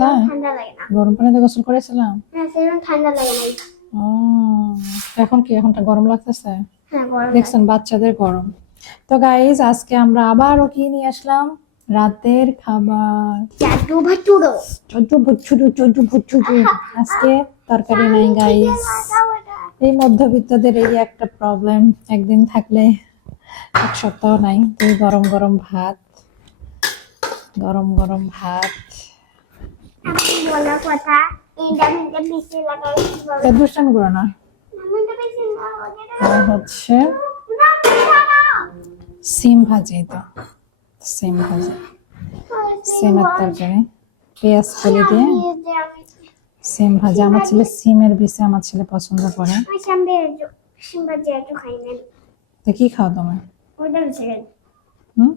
তাই? ঠান্ডা লাগে না। গরম পানিতে গোসল করেছিলাম। হ্যাঁ, সেরকম ঠান্ডা লাগে না। ও, এখন কি এখনটা গরম লাগতেছে? হ্যাঁ, গরম দেখছেন বাচ্চাদের গরম। তো গাইজ আজকে আমরা আবারও কি নিয়ে আসলাম, রাতের খাবার। চাটু ভাটুরো। চোদ্দ ভুট্টু। আজকে তরকারি নাই গাইজ। এই মধ্যবিত্তদের এই একটা প্রবলেম, একদিন থাকলে এক সপ্তাহ নাই। এই গরম গরম ভাত, গরম গরম ভাত। আমি বলার কথা ইন্টারনেটে বেশি লাগাই কিভাবে? দুষ্টামি করো না। ইন্টারনেটে বেশি লাগাই আর হচ্ছে সিম ভাজি, তো সিম ভাজি, সিমের তরকারি, পেঁয়াজ কলি দিয়ে সিম ভাজি। আমার ছেলে সিমের বিষে আমার ছেলে পছন্দ করে। সিম্বাজি একটু খাই না। তো কি খাও তুমি? ওইটা বেশি খাই। হুম,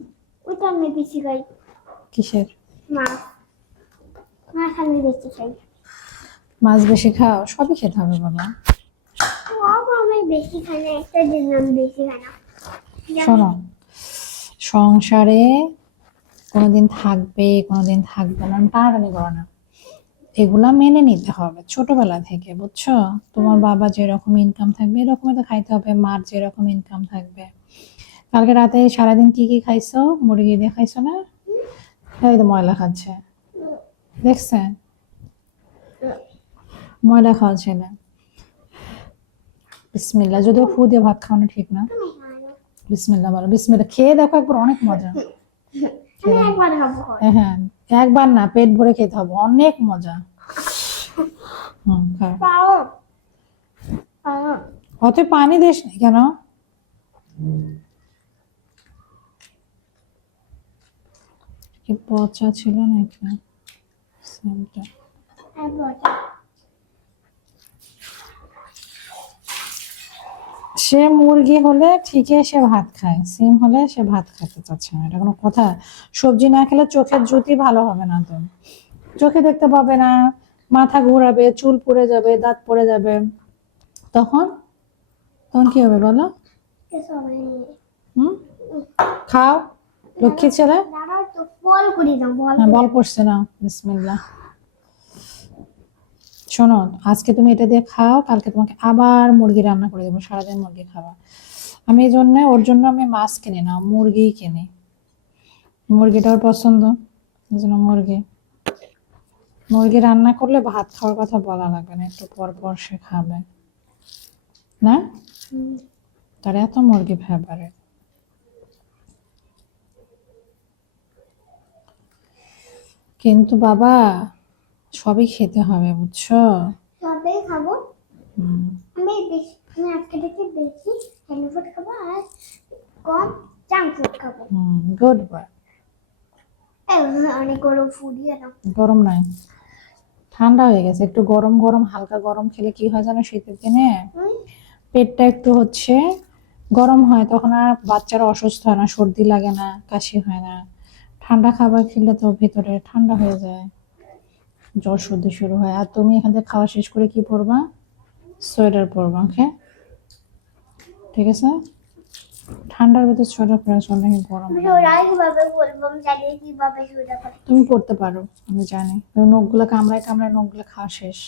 ওইটা আমি বেশি খাই। কিসের মাছ। মাছ আমি বেশি খাই। মাছ বেশি খাও? সবই খেতে হবে বাবা। আমি বেশি খাই না, একটা দিন আমি বেশি খাই না। শোনো, সংসারে কোনোদিন থাকবে কোনোদিন থাকবে না, টানাটানি করো না। এগুলা মেনে নিতে হবে ছোটবেলা থেকে, বুঝছো? তোমার বাবা যেরকম ইনকাম থাকবে এরকমই তো খাইতে হবে, মার যেরকম ইনকাম থাকবে। কালকে রাতে সারাদিন কি কি খাইছো? মুরগি দিয়ে খাইছো না? এই তো ময়লা খাচ্ছে, দেখছেন? ময়লা খাওয়া ছেলে। বিসমিল্লাহ, যদিও ফু দিয়ে ভাত খাওয়ানো ঠিক না। বিসমিল্লাহ বলো, বিসমিল্লাহ খেয়ে দেখো একবার, অনেক মজা। হ্যাঁ হ্যাঁ, একবার না, পেট ভরে খেতে হবে, অনেক মজা। খাও। অত পানি দিস নি কেন? কি পচা ছিল নাকি সিমটা? সে মুরগি হলে ঠিকই সে ভাত খায়, সিম হলে সে ভাত খেতে চাচ্ছে না, এটা কোনো কথা? সবজি না খেলে চোখের জ্যোতি ভালো হবে না, তো চোখে দেখতে পাবে না, মাথা ঘোরাবে, চুল পড়ে যাবে, দাঁত পড়ে যাবে, তখন তখন কি হবে বলো? হুম, খাও লক্ষ্মী ছেলে। বল পড়ছে না। বিসমিল্লাহ। শোনো, আজকে তুমি এটা দিয়ে খাও, কালকে তোমাকে আবার মুরগি রান্না করে দেবো, সারাদিন মুরগি খাবা। আমি এই জন্য ওর জন্য আমি মাছ কিনি না, মুরগি কিনি। মুরগিটা ওর পছন্দ, এই জন্য মুরগি। মুরগি রান্না করলে ভাত খাওয়ার কথা বলা লাগবে না, একটু পর পর সে খাবে না। তার এত মুরগি ফেভারিট। কিন্তু বাবা সবই খেতে হবে, বুঝছো? সবই খাবো। হুম, আমি আজকে থেকে বেশি হেলদি ফুড খাবো আর কম জাঙ্ক ফুড খাবো। Good boy. অনেক গরম ফুড না। গরম নাই, ঠান্ডা হয়ে গেছে। একটু গরম গরম হালকা গরম খেলে কি হয় জানো, শীতের দিনে পেটটা একটু হচ্ছে গরম হয়, তখন আর বাচ্চারা অসুস্থ হয় না, সর্দি লাগে না, কাশি হয় না। ঠান্ডা খাবার খেলে তো ভিতরে ঠান্ডা হয়ে যায়, জ্বর সর্দি শুরু হয়। আর তুমি এখান থেকে খাওয়া শেষ করে কি পরবা? সোয়েটার পরবা, ওকে? ঠিক আছে, ঠান্ডার ভিতরে সোয়েটার পরে চলে, গরম তুমি পড়তে পারো, আমি জানি। তুমি নখগুলো কামড়ায় কামড়ায় নখগুলো খাওয়া শেষ।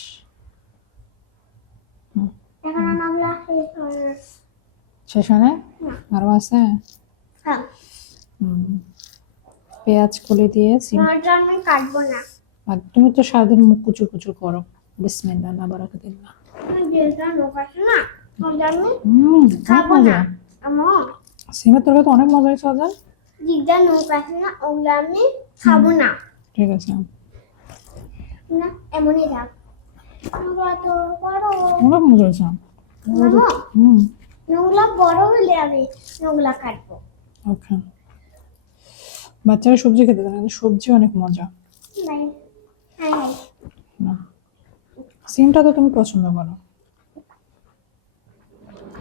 শেষ হয় না? আরো আছে। পেঁয়াজ কলি দিয়ে আমি কাটবো না। আর তুমি তো সারাদিন মুখ কুচুর কুচুর করো। বিসমিল্লাহ না বারাকাতুল্লাহ। খাবো না। সিমের তরকারি তো অনেক মজা হয়েছে আজ। যেটা নৌক আছে না, ওগুলো আমি খাবো না। ঠিক আছে, না এমনই থাক। ওগুলো তো বড়। অনেক মজা হয়েছে। ওগুলো বড় হলে আমি ওগুলো কাটবো। ওকে, বাচ্চারা সবজি খেতে দেয় না, সবজি অনেক মজা। না, সিমটা তো তুমি পছন্দ করো।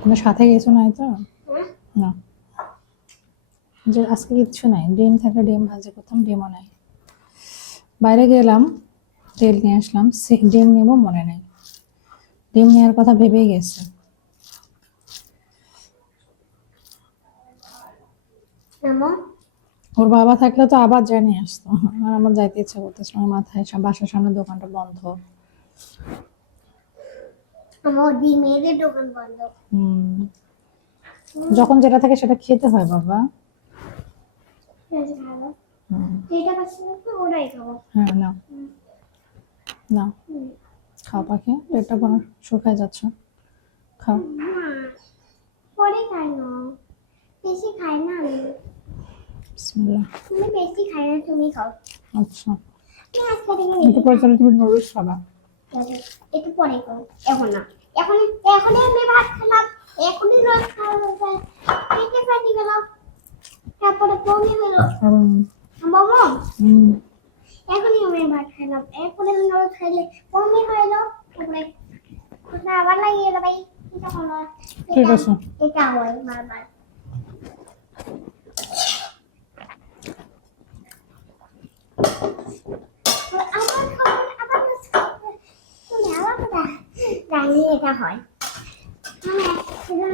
তোমার সাথে গেছো নাই তো? না, যে আজকে কিচ্ছু নাই, ডিম থাকলে ডিম ভাজি করতাম, ডিমও নাই। বাইরে গেলাম, তেল নিয়ে আসলাম, ডিম নেবো মনে নেই, ডিম নেওয়ার কথা ভেবেই গেছে। ওর বাবা থাকলে তো আবার জানি আসতো, আর আমার যাইতে ইচ্ছা করতেছিল না, মাথায় বাসার সামনে দোকানটা বন্ধ। আমার ডিমের দোকান বন্ধ। হুম, যখন যেটা থাকে সেটা খেতে হয় বাবা। ভালো হুম, যেটা পছন্দ তো ওটাই খাবো। হ্যাঁ না না, হুম। খাও পাখি, পেটটা পরে শুকায় যাচ্ছে, খাও। না, পরে খাই না, বেশি খাই না আমি। বিসমিল্লাহ। তুমি বেশি খাই না, তুমি খাও। আচ্ছা, আমি আজকে থেকে একটু বেশি পরে খাই। তাহলে তুমি নুডলস খাবা। একটু পরে খাও, এখন না। এখন এখনই আমি ভাত খেলাম, এখনই রোজ খাওয়া হয়েছে, পেটে ফাটি গেল, তারপরে বমি হলো। বাবা হুম, এখনই আমি ভাত খেলাম, এরপরে আমি রোজ খাইলে বমি হলো, তারপরে খোসা আবার লাগিয়ে দেবে। এটা হলো, ঠিক আছে। এটা হয় বারবার। আবার খাবো, আবার তুমি আবার কথা জানি এটা হয়।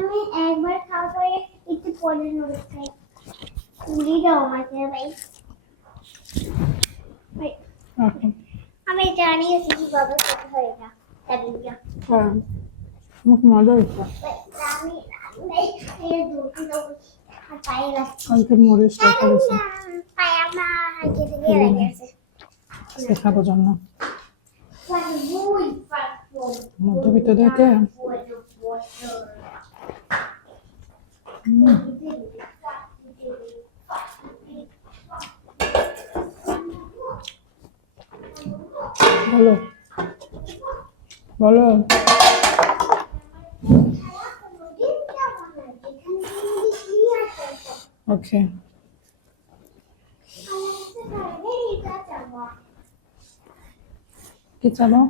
আমি একবার খাওয়া পরে একটু পরে নুডলস খাই। পুরি দাও আমাকে ভাই। রাখো। আমি জানি কিভাবে খেতে হয় এটা। এটা হ্যাঁ, খুব মজা হচ্ছে। আমি ভাই এই দুটো দাও আর পায়ে লাগছে। কালকে মরিচ রাখা দিয়েছে পায়ে আমার হাতে দিয়ে লেগেছে। শেখানোর জন্য। বুই মধ্যবিত্ত দেখে বলো বলো। ওকে, কি চাবো?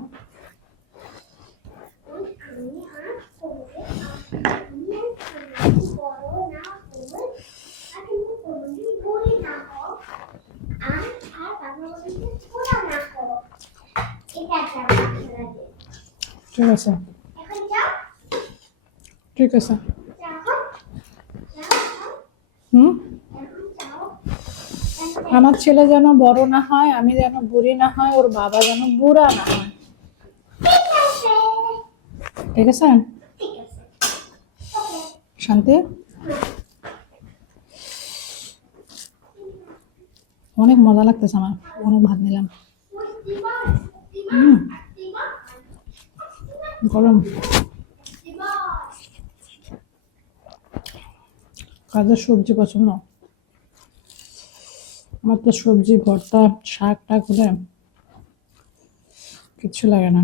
ঠিক আছে, ঠিক আছে। হুম, আমার ছেলে যেন বড় না হয়, আমি যেন বুড়ি না হয়, ওর বাবা যেন বুড়া না হয়। ঠিক আছে, শান্তি। অনেক মজা লাগতেছে আমার, অনেক ভাত নিলাম। হুম, গরম। কাজের সবজি পছন্দ? আমার তো সবজি ভর্তা শাক টাক হলে কিচ্ছু লাগে না।